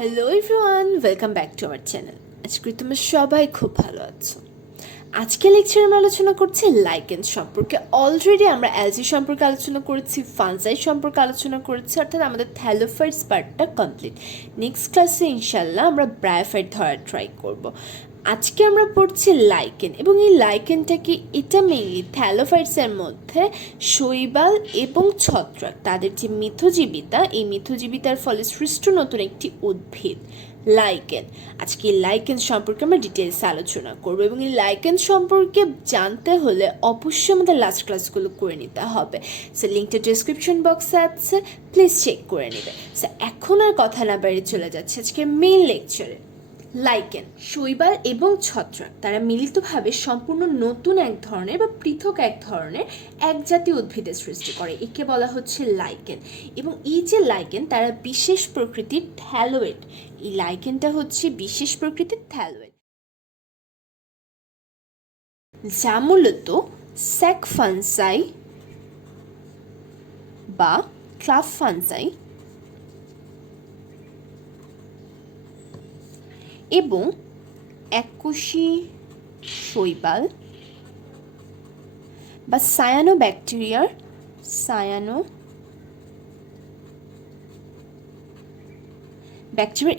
Hello everyone, welcome back to our channel. আজকে তোমরা সবাই খুব ভালো আছো। আজকে লেকচারে আমরা আলোচনা করছি লাইকেন সম্পর্কে। অলরেডি আমরা অ্যালজি সম্পর্কে আলোচনা করেছি, ফানজাই সম্পর্কে আলোচনা করেছি, অর্থাৎ আমাদের থ্যালোফাইটস পার্টটা কমপ্লিট। নেক্সট ক্লাসে ইনশাল্লাহ আমরা ব্রায়োফাইট ধরার ট্রাই করব। আজকে আমরা পড়ছি লাইকেন, এবং এই লাইকেনটা কি, এটা মেইনলি থ্যালোফাইটসের মধ্যে শৈবাল এবং ছত্রাক তাদের যে মিথজীবিতা, এই মিথজীবিতার ফলে সৃষ্ট নতুন একটি উদ্ভিদ লাইকেন। আজকে এই লাইকেন সম্পর্কে আমরা ডিটেলস আলোচনা করব, এবং এই লাইকেন সম্পর্কে জানতে হলে অবশ্যই আমাদের লাস্ট ক্লাসগুলো করে নিতে হবে। সো লিঙ্কটা ডিসক্রিপশন বক্সে আছে, প্লিজ চেক করে নেবে। সো এখন আর কথা না বাড়িয়ে চলে যাচ্ছে আজকে মেইন লেকচারে। লাইকেন, শৈবাল এবং ছত্রাক তারা মিলিতভাবে সম্পূর্ণ নতুন এক ধরনের বা পৃথক এক ধরনের একজাতীয় উদ্ভিদের সৃষ্টি করে, একে বলা হচ্ছে লাইকেন। এবং এই যে লাইকেন, তারা বিশেষ প্রকৃতির থ্যালোয়েড। এই লাইকেনটা হচ্ছে বিশেষ প্রকৃতির থ্যালোয়েড, যা মূলত স্যাক ফানজাই বা ক্লাব ফানজাই এবং এককোষী শৈবাল বা সায়ানোব্যাকটেরিয়ার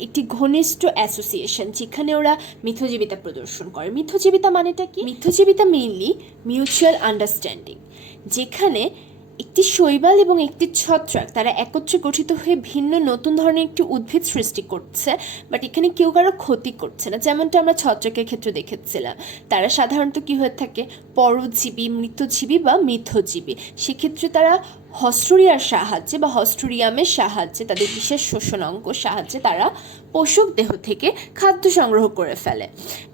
একটি ঘনিষ্ঠ অ্যাসোসিয়েশন, যেখানে ওরা মিথজীবিতা প্রদর্শন করে। মিথজীবিতা মানেটা কি? মিথজীবিতা মেইনলি মিউচুয়াল আন্ডারস্ট্যান্ডিং, যেখানে একটি শৈবাল এবং একটি ছত্রাক তারা একত্রে গঠিত হয়ে ভিন্ন নতুন ধরনের একটি উদ্ভিদ সৃষ্টি করছে, বাট এখানে কেউ কারো ক্ষতি করছে না। যেমনটা আমরা ছত্রাকের ক্ষেত্রে দেখেছিলাম, তারা সাধারণত কি হয়ে থাকে, পরজীবী, মৃতজীবী বা মিথজীবী। সেক্ষেত্রে তারা হস্টোরিয়ার সাহায্যে বা হস্টোরিয়ামের সাহায্যে, তাদের বিশেষ শোষণ অঙ্গ সাহায্যে তারা পোষক দেহ থেকে খাদ্য সংগ্রহ করে ফেলে।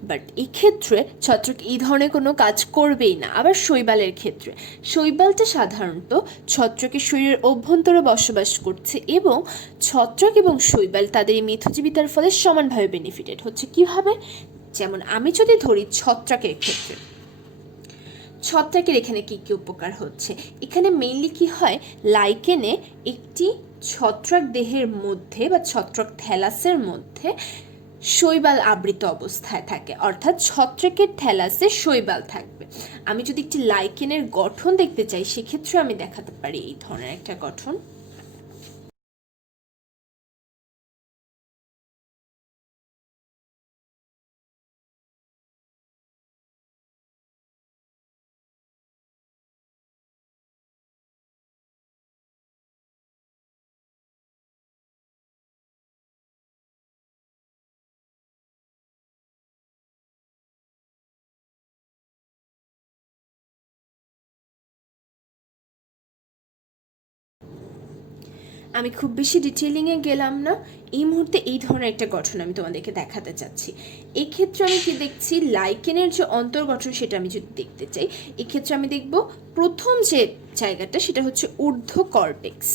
বাট এই ক্ষেত্রে ছত্রাক এই ধরনের কোনো কাজ করবেই না। আবার শৈবালের ক্ষেত্রে, শৈবালটা সাধারণত ছত্রাকের শরীরের অভ্যন্তরে বসবাস করছে, এবং ছত্রাক এবং শৈবাল তাদের এই মিথজীবিতার ফলে সমানভাবে বেনিফিটেড হচ্ছে। কিভাবে? যেমন আমি যদি ধরি ছত্রাকের ক্ষেত্রে, ছত্রাকের এখানে কি কি উপকার হচ্ছে, এখানে মেইনলি কি হয়, লাইকেনে একটি ছত্রাক দেহের মধ্যে বা ছত্রাক থ্যালাসের মধ্যে শৈবাল আবৃত অবস্থায় থাকে, অর্থাৎ ছত্রাকের থ্যালাসে শৈবাল থাকবে। আমি যদি একটি লাইকেনের গঠন দেখতে চাই, সেক্ষেত্রে আমি দেখাতে পারি এই ধরনের একটা গঠন। আমি খুব বেশি ডিটেলিংয়ে গেলাম না, এই মুহূর্তে এই ধরনের একটা গঠন আমি তোমাদেরকে দেখাতে চাচ্ছি। এক্ষেত্রে আমি কি দেখছি, লাইকেনের যে অন্তর্গঠন সেটা আমি যদি দেখতে চাই, এক্ষেত্রে আমি দেখব প্রথম যে জায়গাটা সেটা হচ্ছে ঊর্ধ্ব কর্টেক্স।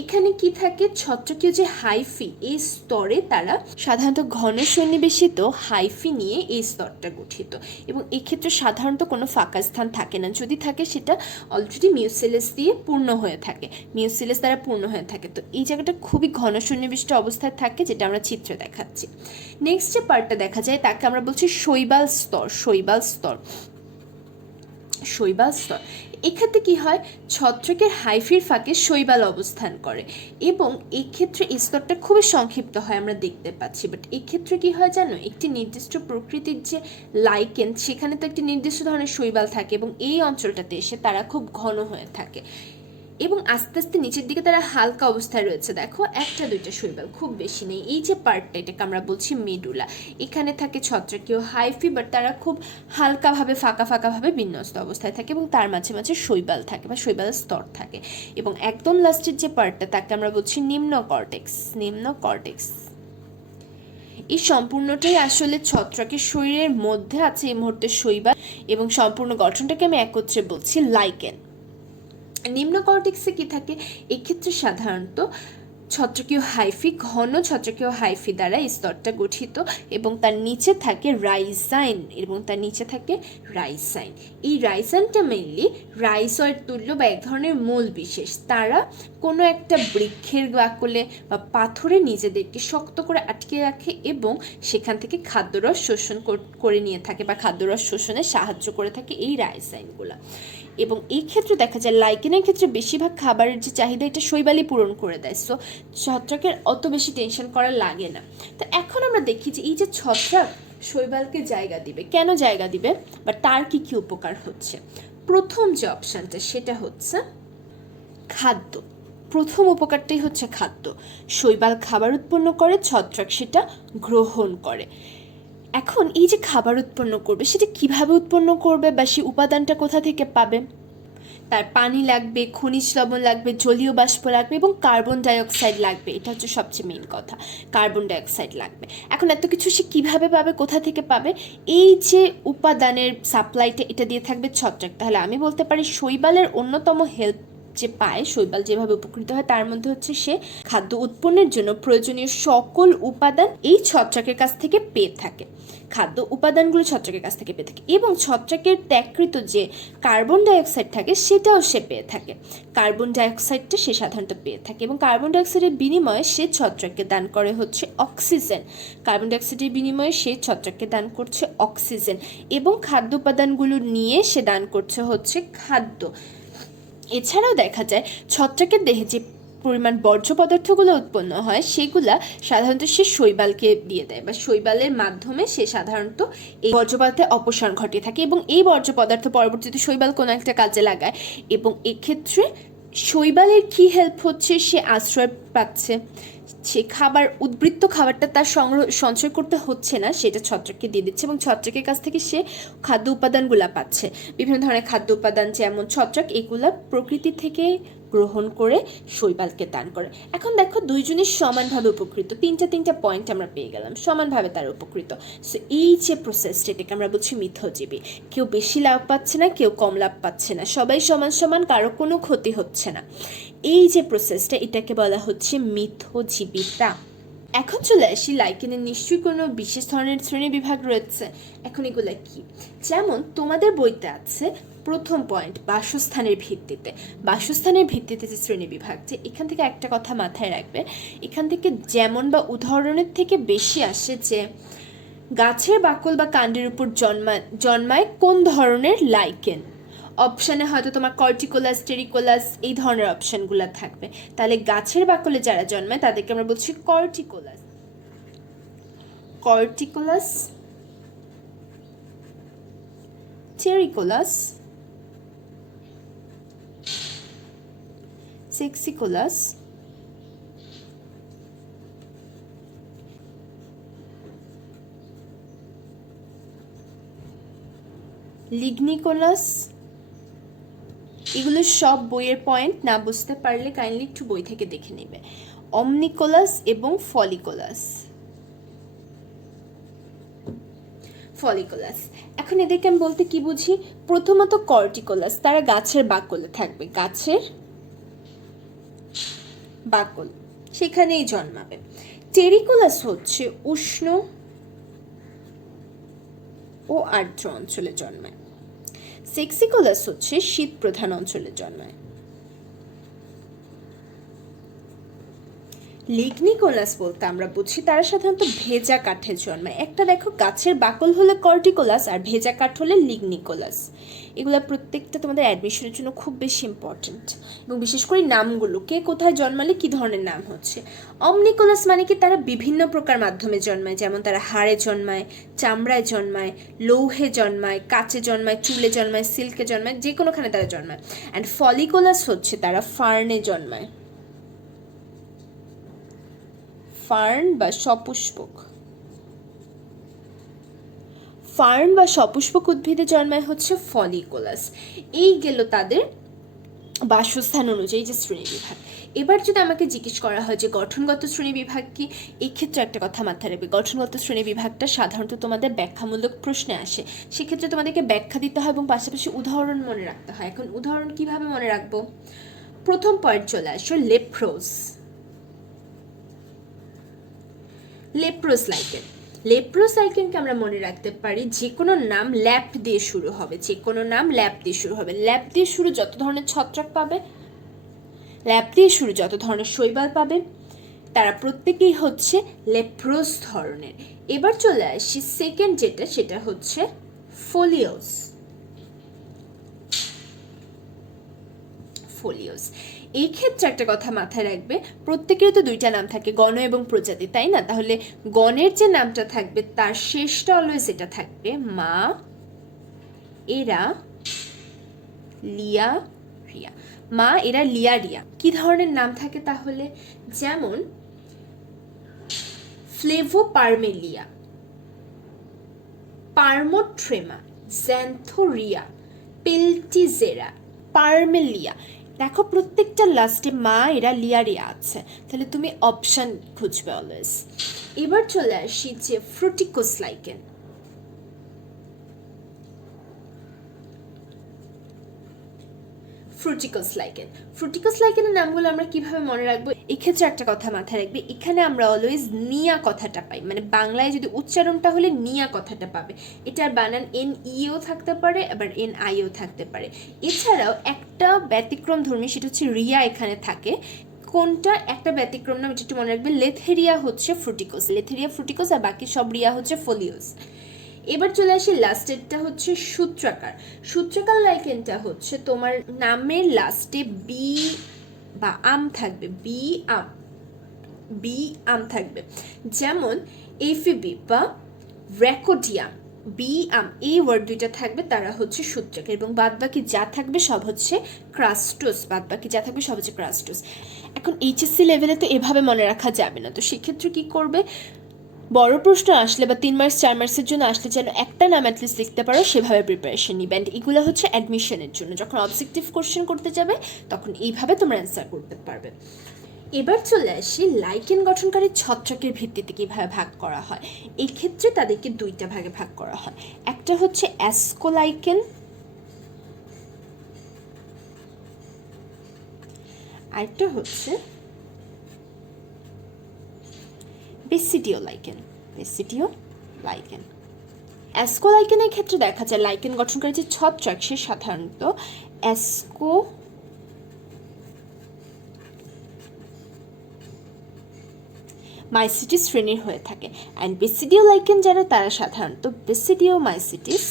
এখানে কি থাকে, ছত্রাকীয় যে হাইফি, এই স্তরে তারা সাধারণত ঘন সন্নিবেশিত হাইফি নিয়ে এই স্তরটা গঠিত, এবং এক্ষেত্রে সাধারণত কোনো ফাঁকা স্থান থাকে না। যদি থাকে সেটা অলরেডি মিউসিলাস দিয়ে পূর্ণ হয়ে থাকে, মিউসিলাস দ্বারা পূর্ণ হয়ে থাকে। তো এই জায়গাটা খুবই ঘন সন্নিবিষ্ট অবস্থায় থাকে, যেটা আমরা চিত্রে দেখাচ্ছি। নেক্সট যে পার্টটা দেখা যায়, তাকে আমরা বলছি শৈবাল স্তর। এক্ষেত্রে কি হয়, ছত্রাকের হাইফির ফাঁকে শৈবাল অবস্থান করে, এবং এক্ষেত্রে এই স্তরটা খুবই সংক্ষিপ্ত হয়, আমরা দেখতে পাচ্ছি। বাট এক্ষেত্রে কি হয় জানো, একটি নির্দিষ্ট প্রকৃতির যে লাইকেন, সেখানে তো একটি নির্দিষ্ট ধরনের শৈবাল থাকে, এবং এই অঞ্চলটাতে এসে তারা খুব ঘন হয়ে থাকে, এবং আস্তে আস্তে নিচের দিকে তারা হালকা অবস্থায় রয়েছে। দেখো, একটা দুইটা শৈবাল, খুব বেশি নেই। এই যে পার্টটা, এটাকে আমরা বলছি মেডুলা। এখানে থাকে ছত্রাকীয় হাইফি, বাট তারা খুব হালকাভাবে ফাঁকাভাবে বিন্যস্ত অবস্থায় থাকে, এবং তার মাঝে মাঝে শৈবাল থাকে বা শৈবালের স্তর থাকে। এবং একদম লাস্টের যে পার্টটা, তাকে আমরা বলছি নিম্ন কর্টেক্স। এই সম্পূর্ণটাই আসলে ছত্রাকের শরীরের মধ্যে আছে এই মুহূর্তে শৈবাল, এবং সম্পূর্ণ গঠনটাকে আমি একত্রে বলছি লাইকেন। নিম্ন কর্টেক্সে কি থাকে, এক্ষেত্রে সাধারণত ছত্রাকীয় হাইফি, ঘন ছত্রাকীয় হাইফি দ্বারা এই স্তরটা গঠিত এবং তার নিচে থাকে রাইজাইন এই রাইজাইনটা মেইনলি রাইজয়েড তুল্য বা এক ধরনের মূল বিশেষ। তারা কোনো একটা বৃক্ষের বাকলে বা পাথরে নিজেদেরকে শক্ত করে আটকে রাখে এবং সেখান থেকে খাদ্যরস শোষণ করে নিয়ে থাকে বা খাদ্যরস শোষণে সাহায্য করে থাকে এই রাইজাইনগুলো। এবং এই ক্ষেত্রে দেখা যায় লাইকেনের ক্ষেত্রে বেশিরভাগ খাবারের যে চাহিদা এটা শৈবালই পূরণ করে দেয়, সো ছত্রাকের অত বেশি টেনশন করা লাগে না। তো এখন আমরা দেখি যে এই যে ছত্রাক শৈবালকে জায়গা দিবে, কেন জায়গা দিবে বা তার কি কি উপকার হচ্ছে। প্রথম যে অপশানটা সেটা হচ্ছে খাদ্য। প্রথম উপকারটাই হচ্ছে খাদ্য। শৈবাল খাবার উৎপন্ন করে, ছত্রাক সেটা গ্রহণ করে। এখন এই যে খাবার উৎপন্ন করবে সেটা কিভাবে উৎপন্ন করবে বা সেই উপাদানটা কোথা থেকে পাবে? তার পানি লাগবে, খনিজ লবণ লাগবে, জলীয় বাষ্প লাগবে এবং কার্বন ডাইঅক্সাইড লাগবে। এটা হচ্ছে সবচেয়ে মেইন কথা, কার্বন ডাইঅক্সাইড লাগবে। এখন এত কিছু সে কিভাবে পাবে, কোথা থেকে পাবে? এই যে উপাদানের সাপ্লাইটা এটা দিয়ে থাকবে ছত্রাক। তাহলে আমি বলতে পারি শৈবালের অন্যতম হেল্প যে পায়, শৈবাল যেভাবে উপকৃত হয় তার মধ্যে হচ্ছে সে খাদ্য উৎপন্নের জন্য প্রয়োজনীয় সকল উপাদান এই ছত্রাকের কাছ থেকে পেয়ে থাকে। খাদ্য উপাদানগুলো ছত্রাকের কাছ থেকে পেয়ে থাকে এবং ছত্রাকের ত্যাগকৃত যে কার্বন ডাইঅক্সাইড থাকে সেটাও সে পেয়ে থাকে। কার্বন ডাইঅক্সাইডটা সে সাধারণত পেয়ে থাকে এবং কার্বন ডাইঅক্সাইডের বিনিময়ে সে ছত্রাককে দান করে হচ্ছে অক্সিজেন। কার্বন ডাইঅক্সাইডের বিনিময়ে সে ছত্রাককে দান করছে অক্সিজেন এবং খাদ্য উপাদানগুলো নিয়ে সে দান করছে হচ্ছে খাদ্য। এছাড়াও দেখা যায় ছত্রাকের দেহে যে পরিমাণ বর্জ্য পদার্থগুলো উৎপন্ন হয় সেগুলা সাধারণত সে শৈবালকে দিয়ে দেয় বা শৈবালের মাধ্যমে সে সাধারণত এই বর্জ্য পদার্থের অপসারণ ঘটিয়ে থাকে এবং এই বর্জ্য পদার্থ পরবর্তীতে শৈবাল কোনো একটা কাজে লাগায় এবং এক্ষেত্রে শৈবালের কি হেল্প হচ্ছে? সে আশ্রয় পাচ্ছে, সে খাবার উদ্বৃত্ত খাবারটা তার সঞ্চয় করতে হচ্ছে না, সেটা ছত্রাককে দিয়ে দিচ্ছে এবং ছত্রাকের কাছ থেকে সে খাদ্য উপাদানগুলা পাচ্ছে। বিভিন্ন ধরনের খাদ্য উপাদান যেমন ছত্রাক এগুলা প্রকৃতি থেকে গ্রহণ করে শৈবালকে দান করে। এখন দেখো দুইজনই সমানভাবে উপকৃত, তিনটা পয়েন্ট আমরা পেয়ে গেলাম, সমানভাবে তারা উপকৃত। সো এই যে প্রসেসটা এটাকে আমরা বলছি মিথজীবী। কেউ বেশি লাভ পাচ্ছে না, কেউ কম লাভ পাচ্ছে না, সবাই সমান সমান, কারো কোনো ক্ষতি হচ্ছে না। এই যে প্রসেসটা এটাকে বলা হচ্ছে মিথজীবিতা। এখন চলে আসি লাইকেনের নিশ্চয়ই কোনো বিশেষ ধরনের শ্রেণী বিভাগ রয়েছে। এখন এগুলো কি? যেমন তোমাদের বইতে আছে প্রথম পয়েন্ট বাসস্থানের ভিত্তিতে যে শ্রেণী বিভাগ, যে এখান থেকে একটা কথা মাথায় রাখবে, এখান থেকে যেমন বা উদাহরণের থেকে বেশি আসে যে গাছের বাকল বা কাণ্ডের উপর জন্মায় কোন ধরনের লাইকেন। অপশানে হয়তো তোমার কর্টিকোলাস, টেরিকোলাস এই ধরনের অপশানগুলো থাকবে। তাহলে গাছের বাকলে যারা জন্মায় তাদেরকে আমরা বলছি কর্টিকোলাস, টেরিকোলাস, সেক্সিকোলাস, লিগনিকোলাস। এগুলো সব বইয়ের পয়েন্ট, না বুঝতে পারলে কাইন্ডলি একটু বই থেকে দেখে নেবে। অমনিকোলাস এবং ফলিকোলাস। এখন এদেরকে আমি বলতে কি বুঝি? প্রথমত কর্টিকোলাস, তারা গাছের বাকলে থাকবে, গাছের বাকল সেখানেই জন্মাবে। টেরিকোলাস হচ্ছে উষ্ণ ও আর্দ্র অঞ্চলে জন্মায়। সেক্সিকোলাস হচ্ছে শীত প্রধান অঞ্চলে জন্মায়। লিগনিকোলাস বলতে আমরা বুঝি তারা সাধারণত ভেজা কাঠে জন্মায়। একটা দেখো গাছের বাকল হলে কর্টিকোলাস আর ভেজা কাঠ হলে লিগনিকোলাস। এগুলো প্রত্যেকটা তোমাদের অ্যাডমিশনের জন্য খুব বেশি ইম্পর্টেন্ট এবং বিশেষ করে নামগুলো, কে কোথায় জন্মালে কি ধরনের নাম হচ্ছে। অমনিকোলাস মানে কি তারা বিভিন্ন প্রকার মাধ্যমে জন্মায়, যেমন তারা হাড়ে জন্মায়, চামড়ায় জন্মায়, লৌহে জন্মায়, কাচে জন্মায়, চুলে জন্মায়, সিল্কে জন্মায়, যে কোনোখানে তারা জন্মায়। অ্যান্ড ফলিকোলাস হচ্ছে তারা ফার্নে জন্মায়, ফার্ন বা সপুষ্পক উদ্ভিদে জন্মায় হচ্ছে ফলিকোলাস। এই গেল তাদের বাসস্থান অনুযায়ী যে শ্রেণী বিভাগ। এবার যদি আমাকে জিজ্ঞেস করা হয় যে গঠনগত শ্রেণী বিভাগ কি, এই ক্ষেত্রে একটা কথা মাথায় রাখবে, গঠনগত শ্রেণী বিভাগটা সাধারণত তোমাদের ব্যাখ্যামূলক প্রশ্নে আসে। সেক্ষেত্রে তোমাদেরকে ব্যাখ্যা দিতে হয় এবং পাশাপাশি উদাহরণ মনে রাখতে হয়। এখন উদাহরণ কিভাবে মনে রাখবো? প্রথম পয়েন্ট চলে আসো লেপ্রোস। লেপ্রোস লাইকেন। লেপ্রোস লাইকেনকে আমরা মনে রাখতে পারি যে কোনো নাম ল্যাপ দিয়ে শুরু হবে, যে কোনো নাম ল্যাপ দিয়ে শুরু হবে। ল্যাপ দিয়ে শুরু যত ধরনের ছত্রাক পাবে, ল্যাপ দিয়ে শুরু যত ধরনের শৈবাল পাবে, তারা প্রত্যেকেই হচ্ছে লেপ্রোস ধরনের। এবার চলে আসি সেকেন্ড যেটা, সেটা হচ্ছে ফোলিওস। ফোলিওস, এই ক্ষেত্রে একটা কথা মাথায় রাখবে, প্রত্যেকের তো দুইটা নাম থাকে, গণ এবং প্রজাতি, তাই না? তাহলে গণের যে নামটা থাকবে তার শেষটা অলওয়েজ এটা থাকবে মা, এরা, লিয়া, রিয়া। মা, এরা, লিয়া, রিয়া। কি ধরনের নাম থাকে তাহলে? যেমন ফ্লেভোপারমেলিয়া, পারমোট্রেমা, জ্যান্থোরিয়া, পেলটিজেরা, পারমেলিয়া। দেখো প্রত্যেকটা লাস্টে মা, এরা, লিয়া, রিয়া আছে, তাহলে তুমি অপশন খুঁজবে অলওয়েজ। এবার চলে আসি যে ফ্রুটিকোস লাইকেন। ফ্রুটিকোস লাইকেন। ফ্রুটিকোস লাইকেনের নামগুলো আমরা কিভাবে মনে রাখবো? এক্ষেত্রে একটা কথা মাথায় রাখবে, এখানে আমরা অলওয়েজ নিয়া কথাটা পাই, মানে বাংলায় যদি উচ্চারণটা হলে নিয়া কথাটা পাবে। এটার বানান এন ইও থাকতে পারে, আবার এন আইও থাকতে পারে। এছাড়াও একটা ব্যতিক্রম ধর্মী, সেটা হচ্ছে রিয়া এখানে থাকে। কোনটা? একটা ব্যতিক্রম নাম, যেটা একটু মনে রাখবে, লেথেরিয়া হচ্ছে ফ্রুটিকোস, লেথেরিয়া ফ্রুটিকোস, আর বাকি সব রিয়া হচ্ছে ফোলিওস। এবার চলে আসি লাস্টেরটা হচ্ছে সূত্রাকার। সূত্রাকার লাইকেনটা হচ্ছে তোমার নামের লাস্টে বি বা আম থাকবে, বি আম, বি আম থাকবে। যেমন এফিবি বা র্যাকোডিয়াম, বি আম, এই ওয়ার্ড দুইটা থাকবে, তারা হচ্ছে সূত্রাকার। এবং বাদবাকি যা থাকবে সব হচ্ছে ক্রাস্টোস, বাদবাকি যা থাকবে সব হচ্ছে ক্রাস্টোস। এখন এইচএসসি লেভেলে তো এভাবে মনে রাখা যাবে না, তো সেক্ষেত্রে কি করবে? বড় প্রশ্ন আসলে বা 3 মার্কস 4 মার্কসের জন্য আসলে যেন একটা নাম অ্যাটলিস্ট লিখতে পারো, সেভাবে প্রিপারেশন নিবে। অ্যান্ড এগুলো হচ্ছে অ্যাডমিশনের জন্য, যখন অবজেক্টিভ কোশ্চেন করতে যাবে তখন এইভাবে তোমরা অ্যান্সার করতে পারবে। এবার চলে আসি লাইকেন গঠনকারী ছত্রাকের ভিত্তিতে কিভাবে ভাগ করা হয়। এই ক্ষেত্রে তাদেরকে দুইটা ভাগে ভাগ করা হয়। একটা হচ্ছে অ্যাসকোলাইকেন, আরেকটা হচ্ছে বেসিডিও লাইকেন। বেসিডিও লাইকেন। অ্যাসকোলাইকেনের ক্ষেত্রে দেখা যায় লাইকেন গঠনকারী যে ছত্রাক, সে সাধারণত অ্যাসকো মাইসিটিস শ্রেণীর হয়ে থাকে। অ্যান্ড বেসিডিও লাইকেন যারা, তারা সাধারণত বেসিডিও মাইসিটিস,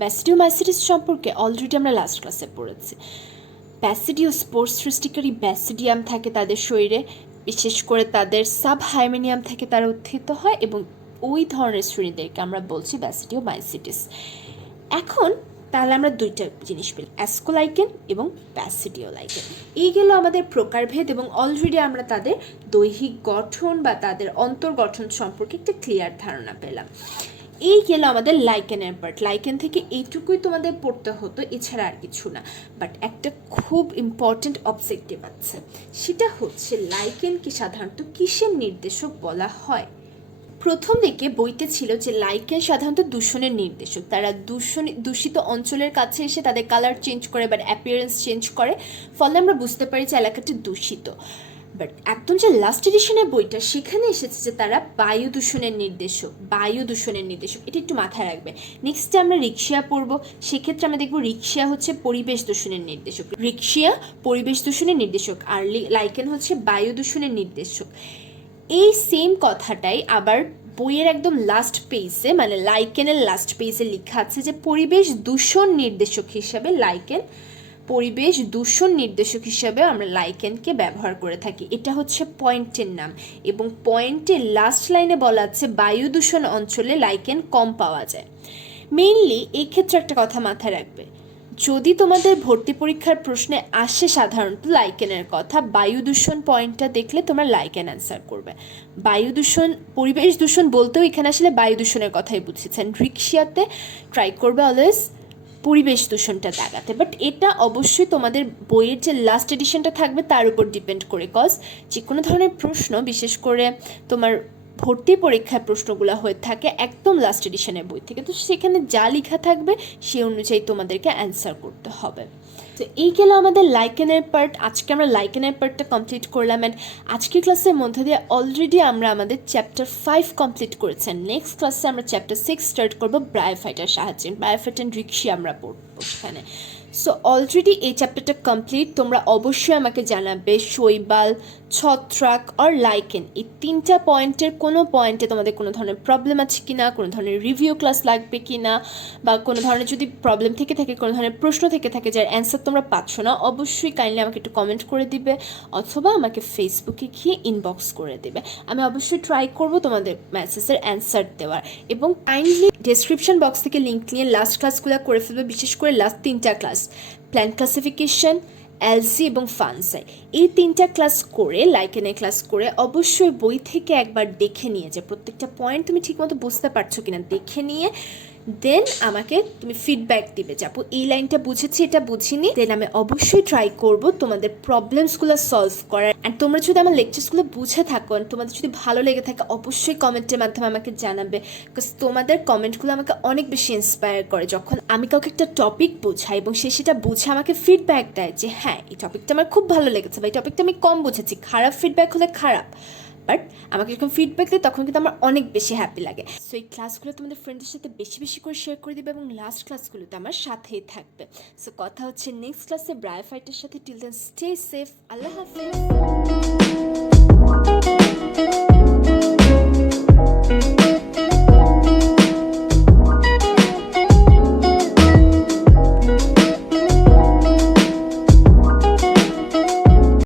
ব্যাসিডিওমাইসিটিস সম্পর্কে অলরেডি আমরা লাস্ট ক্লাসে পড়েছি। ব্যাসিডিও স্পোর সৃষ্টিকারী ব্যাসিডিয়াম থাকে তাদের শরীরে, বিশেষ করে তাদের সাবহাইমেনিয়াম থেকে তারা উত্থিত হয়, এবং ওই ধরনের শ্রেণীদেরকে আমরা বলছি ব্যাসিডিওমাইসিটিস। এখন তাহলে আমরা দুইটা জিনিস পেলাম, অ্যাসকোলাইকেন এবং ব্যাসিডিওলাইকেন। এই গেল আমাদের প্রকারভেদ, এবং অলরেডি আমরা তাদের দৈহিক গঠন বা তাদের অন্তর্গঠন সম্পর্কে একটা ক্লিয়ার ধারণা পেলাম। এই গেল আমাদের লাইকেনের পার্ট। লাইকেন থেকে এইটুকুই তোমাদের পড়তে হতো, এছাড়া আর কিছু না। বাট একটা খুব ইম্পর্টেন্ট অবজেক্টিভ আছে, সেটা হচ্ছে লাইকেনকে সাধারণত কিসের নির্দেশক বলা হয়। প্রথম দিকে বইতে ছিল যে লাইকেন সাধারণত দূষণের নির্দেশক, তারা দূষিত অঞ্চলের কাছে এসে তাদের কালার চেঞ্জ করে বা অ্যাপিয়ারেন্স চেঞ্জ করে, ফলে আমরা বুঝতে পারি যে এলাকাটি দূষিত। বাট একদম যে লাস্ট এডিশনের বইটা, সেখানে এসেছে যে তারা বায়ু দূষণের নির্দেশক, বায়ু দূষণের নির্দেশক। এটা একটু মাথায় রাখবে। নেক্সটে আমরা রিক্সিয়া পড়বো, সেক্ষেত্রে আমরা দেখবো রিক্সিয়া হচ্ছে পরিবেশ দূষণের নির্দেশক, রিক্সিয়া পরিবেশ দূষণের নির্দেশক, আর লাইকেন হচ্ছে বায়ু দূষণের নির্দেশক। এই সেম কথাটাই আবার বইয়ের একদম লাস্ট পেজে, মানে লাইকেনের লাস্ট পেজে লেখা আছে যে পরিবেশ দূষণ নির্দেশক হিসাবে লাইকেন, পরিবেশ দূষণ নির্দেশক হিসাবে আমরা লাইকেনকে ব্যবহার করে থাকি। এটা হচ্ছে পয়েন্টের নাম, এবং পয়েন্টের লাস্ট লাইনে বলা আছে বায়ু দূষণ অঞ্চলে লাইকেন কম পাওয়া যায়। মেইনলি এই ক্ষেত্রে একটা কথা মাথায় রাখবে, যদি তোমাদের ভর্তি পরীক্ষার প্রশ্নে আসে সাধারণত লাইকেনের কথা, বায়ু দূষণ পয়েন্টটা দেখলে তোমরা লাইকেন অ্যান্সার করবে। বায়ু দূষণ, পরিবেশ দূষণ বলতেও এখানে আসলে বায়ু দূষণের কথাই বুঝেছেন। রিক্সিয়াতে ট্রাই করবে অলওয়েজ পরিবেশ দূষণটা দেখাতে, বাট এটা অবশ্যই তোমাদের বইয়ের যে লাস্ট এডিশনটা থাকবে তার উপর ডিপেন্ড করে। কজ যে কোনো ধরনের প্রশ্ন, বিশেষ করে তোমার ভর্তি পরীক্ষার প্রশ্নগুলো হয়ে থাকে একদম লাস্ট এডিশনের বই থেকে। তো সেখানে যা লেখা থাকবে সেই অনুযায়ী তোমাদেরকে অ্যান্সার করতে হবে। তো এই গেল আমাদের লাইকেনের পার্ট। আজকে আমরা লাইকেনের পার্টটা কমপ্লিট করলাম, অ্যান্ড আজকের ক্লাসের মধ্যে দিয়ে অলরেডি আমরা আমাদের চ্যাপ্টার 5 কমপ্লিট করেছি। নেক্সট ক্লাসে আমরা চ্যাপ্টার 6 স্টার্ট করবো ব্রায়োফাইটার সাহায্যে। ব্রায়োফাইট অ্যান্ড রিক্সি আমরা পড়বো সেখানে। সো অলরেডি এই চ্যাপ্টারটা কমপ্লিট। তোমরা অবশ্যই আমাকে জানাবে শৈবাল, ছত্রাক আর লাইকেন এই 3টা পয়েন্টের কোনো পয়েন্টে তোমাদের কোনো ধরনের প্রবলেম আছে কি না, কোনো ধরনের রিভিউ ক্লাস লাগবে কি না, বা কোনো ধরনের যদি প্রবলেম থেকে থাকে, কোনো ধরনের প্রশ্ন থেকে থাকে যার অ্যান্সার তোমরা পাচ্ছ না, অবশ্যই কাইন্ডলি আমাকে একটু কমেন্ট করে দিবে অথবা আমাকে ফেসবুকে গিয়ে ইনবক্স করে দেবে। আমি অবশ্যই ট্রাই করব তোমাদের মেসেজের অ্যান্সার দেওয়ার, এবং কাইন্ডলি ডেসক্রিপশন বক্স থেকে লিঙ্ক নিয়ে লাস্ট ক্লাসগুলো করে ফেলবে, বিশেষ করে লাস্ট 3টা ক্লাস প্ল্যান্ট ক্লাসিফিকেশন, এলসি এবং ফানসাই, এই 3টা ক্লাস করে লাইকেনের ক্লাস করে অবশ্যই বই থেকে একবার দেখে নিয়ে যে প্রত্যেকটা পয়েন্ট তুমি ঠিকমতো বুঝতে পারছো কিনা দেখে নিয়ে দেন আমাকে তুমি ফিডব্যাক দিবে যে আপু এই লাইনটা বুঝেছি, এটা বুঝিনি। দেন আমি অবশ্যই ট্রাই করব তোমাদের প্রবলেমসগুলো সলভ করার। অ্যান্ড তোমরা যদি আমার লেকচার্সগুলো বুঝে থাকো, তোমাদের যদি ভালো লেগে থাকে, অবশ্যই কমেন্টের মাধ্যমে আমাকে জানাবে, বিকজ তোমাদের কমেন্টগুলো আমাকে অনেক বেশি ইন্সপায়ার করে। যখন আমি কাউকে একটা টপিক বোঝাই এবং সে সেটা বুঝে আমাকে ফিডব্যাক দেয় যে হ্যাঁ এই টপিকটা আমার খুব ভালো লেগেছে বা এই টপিকটা আমি কম বুঝেছি, খারাপ ফিডব্যাক হলে খারাপ, বাট আমাকে যখন ফিডব্যাক দেয় তখন কিন্তু আমার অনেক বেশি হ্যাপি লাগে। সো এই ক্লাসগুলো তোমাদের ফ্রেন্ডদের সাথে বেশি বেশি করে শেয়ার করে দিবে এবং লাস্ট ক্লাসগুলোতে আমার সাথেই থাকবে। সো কথা হচ্ছে নেক্সট ক্লাসে ব্রায়োফাইটের সাথে। টিল দেন স্টে সেফ, আল্লাহ হাফেজ।